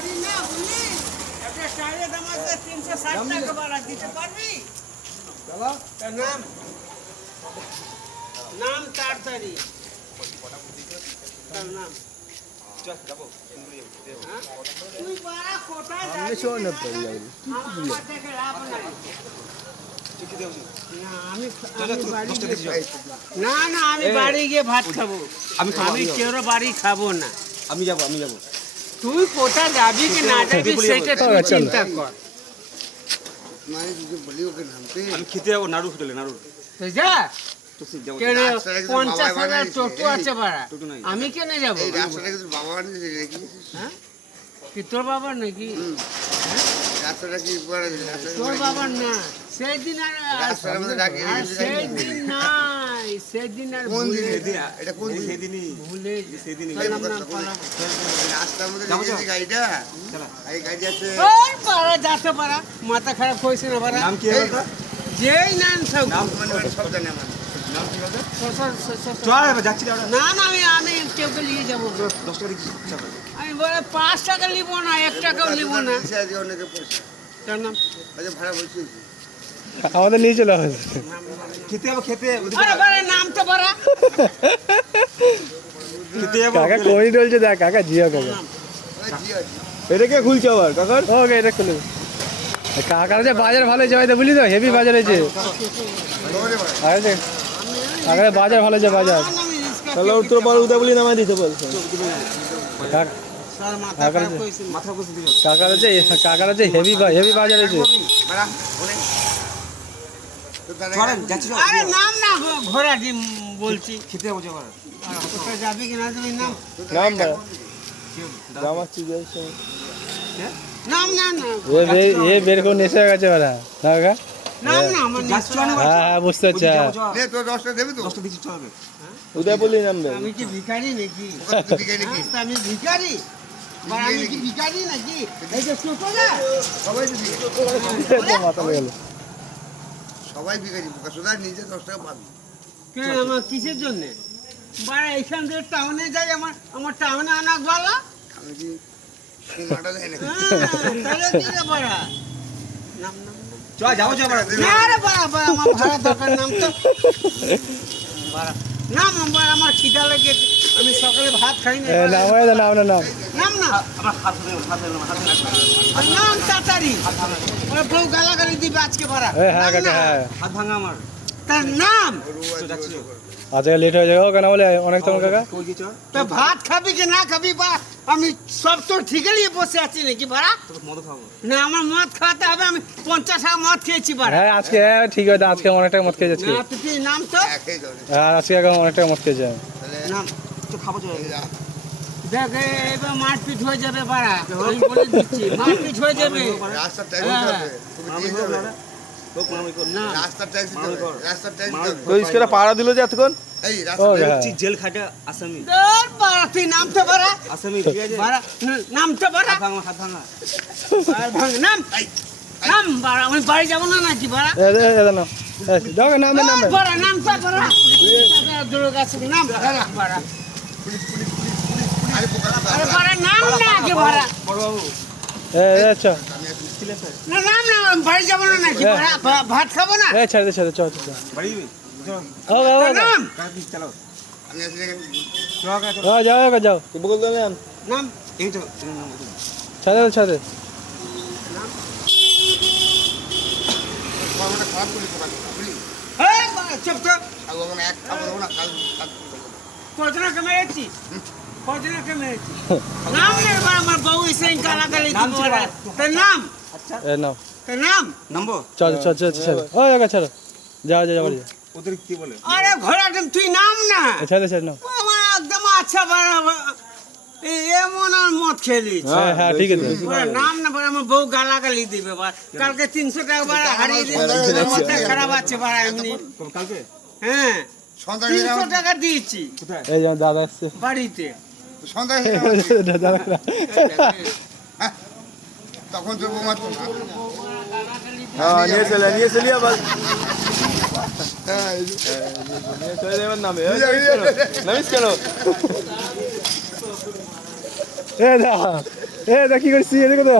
বাড়ি না বুঝলি একটা টাইরে দাম আছে 360 টাকা ভাড়া দিতে পারবি চলো তার নাম তাড়াতাড়ি তার নাম তুই বাড়া কোথায় যাবি আমার থেকে লাভ নাই না আমি বাড়ি গিয়ে ভাত খাবো আমি কেউ বাড়ি খাবো না আমি যাবো তুই কোথায় যাবি কি না যাবি সেটা তুই চিন্তা কর আমি খেতে যাবো নাড়ু হোটেলে নাড়ু তুই যা 50,000 টোটো আছে ভাড়া আমি কেন যাবো কি তোর বাবার নাকি তোর বাবার না সেই দিন আর সেই দিন নাই সেই দিন আর ভুলে যাতে পারা মাথা খারাপ হয়েছে না পারা যেই নাম সব না আমি কেউকে নিয়ে যাবো আমি বলে 5 টাকা নিবো না 1 টাকাও নিবো না আমাদের নিয়ে চলে আসে নাম তো পারা কাকা কোনি ডলছে দেখ কাকা জিয়া কাকা এটা কে খুলছে আবার কাকার ওকে এটা খুলে কাকার যে বাজার ভালো যাবে তো বুঝলি তো হেভি বাজার হয়েছে কাকার বাজার ভালো যে বাজার তাহলে তোর বল উদা বলি নামাই দিতে বলছে কাকার যে হেভি বাজার হয়েছে আরে নাম না ঘোড়া ডিম বলছি খেতে যাবি কিনা তুমি নাম নাম না ये मेरे को नेशा का चला ना का নাম না আমার हां বুঝতে পারছি নে তো 10টা দেবি তো 10টা দিচ্ছি চলবে উদয় বলি নাম দে আমি কি ভিখারি নাকি আমি ভিখারি আমি কি ভিখারি নাকি এই যে ছোট না সবাই মাথা গেল সবাই বিকারি সুদা নিজে 10 টাকা পাবি কে আমার কিসের জন্য বাড়া এখান থেকে টাউনে যাই আমার টাউনে আনা গলা আমি কি সীমাটা দেয় না তাহলে কি রে বাড়া নাম যাবো না রে বাড়া আমার ভাড়া দরকার নাম তো বাড়া নাম আমার খিদা লেগেছে আমি সকালে ভাত খাই না নাম না নাম তাড়াতাড়ি ওরা বউ গালাগালি দিবে আজকে ভাড়া হাত ভাঙা আমার তার নাম আজকে লেট হয়ে যাবে কেন বলে অনেক তোমার কাকা তো ভাত খাবি কি না খাবি বা আমি সব তো ঠিকই নিয়ে বসে আছি নাকি ভাড়া মদ খাবো না আমার মদ খাওয়াতে হবে আমি 50 টাকা মদ খেয়েছি ভাড়া হ্যাঁ আজকে ঠিক আছে আজকে অনেক টাকা মদ খেয়ে যাচ্ছি না তুই নাম তো আর আজকে এখন অনেক টাকা মদ খেয়েছে নাম তো খাবো চলে দেখ এবার মারপিট হয়ে যাবে ভাড়া আমি বলে দিচ্ছি মারপিট হয়ে যাবে রাস্তা ট্যাক্সি হবে তুমি দিয়ে যাবে না রাস্তা ট্যাক্সি হবে রাস্তা ট্যাক্সি তো ইসকেরা পাড়া দিল যে এতক্ষণ এই রাস্তা জেল খাটা আসামি তোর ভাড়া তুই নাম তো ভাড়া আসামি ঠিক আছে ভাড়া নাম তো ভাড়া হাত ভাঙা আর ভাঙ নাম নাম ভাড়া আমি বাড়ি যাবো না নাকি ভাড়া না দাও নাম নাম ভাড়া নাম তো ভাড়া দূর কাছে নাম ভাড়া ভাড়া আরে ভাড়া নাম না কি ভাড়া বড় বাবু আচ্ছা না নাম না বাড়ি যাবো না নাকি ভাড়া ভাত খাবো না ছেড়ে দে চ বাড়ি নাম চলো আমি আসলে যাও বল দে নাম নাম এই তো ছেড়ে আমরা খারাপ করি বুঝলি এই চুপ তো আগে আমরা এক খাবো না কাল কতনা কমেছি নাম নেই আমার বউ এসে গালাগালি দিব তোর নাম আচ্ছা নাও তোর নাম নামবো চল ও ছাড়ো যাও বাড়ি ওদের কি বলে আরে ঘোড়া তুই নাম না ছেড়ে নাও আমার একদম আচ্ছা এমন আর মদ খেলি হ্যাঁ ঠিক আছে নাম না বলে আমার বউ গালাগালি দিবে কালকে 300 টাকা ভাড়া হারিয়ে দিবে মনটা খারাপ আছে ভাড়া এমনি কালকে হ্যাঁ সন্ধ্যা 300 টাকা দিয়েছি এই যে দাদা আসছে বাড়িতে সন্ধ্যা তখন তো বোমা তো না হ্যাঁ নিয়ে চলে আবার নামিস কেন এ দা কি করছিস এদিকে তো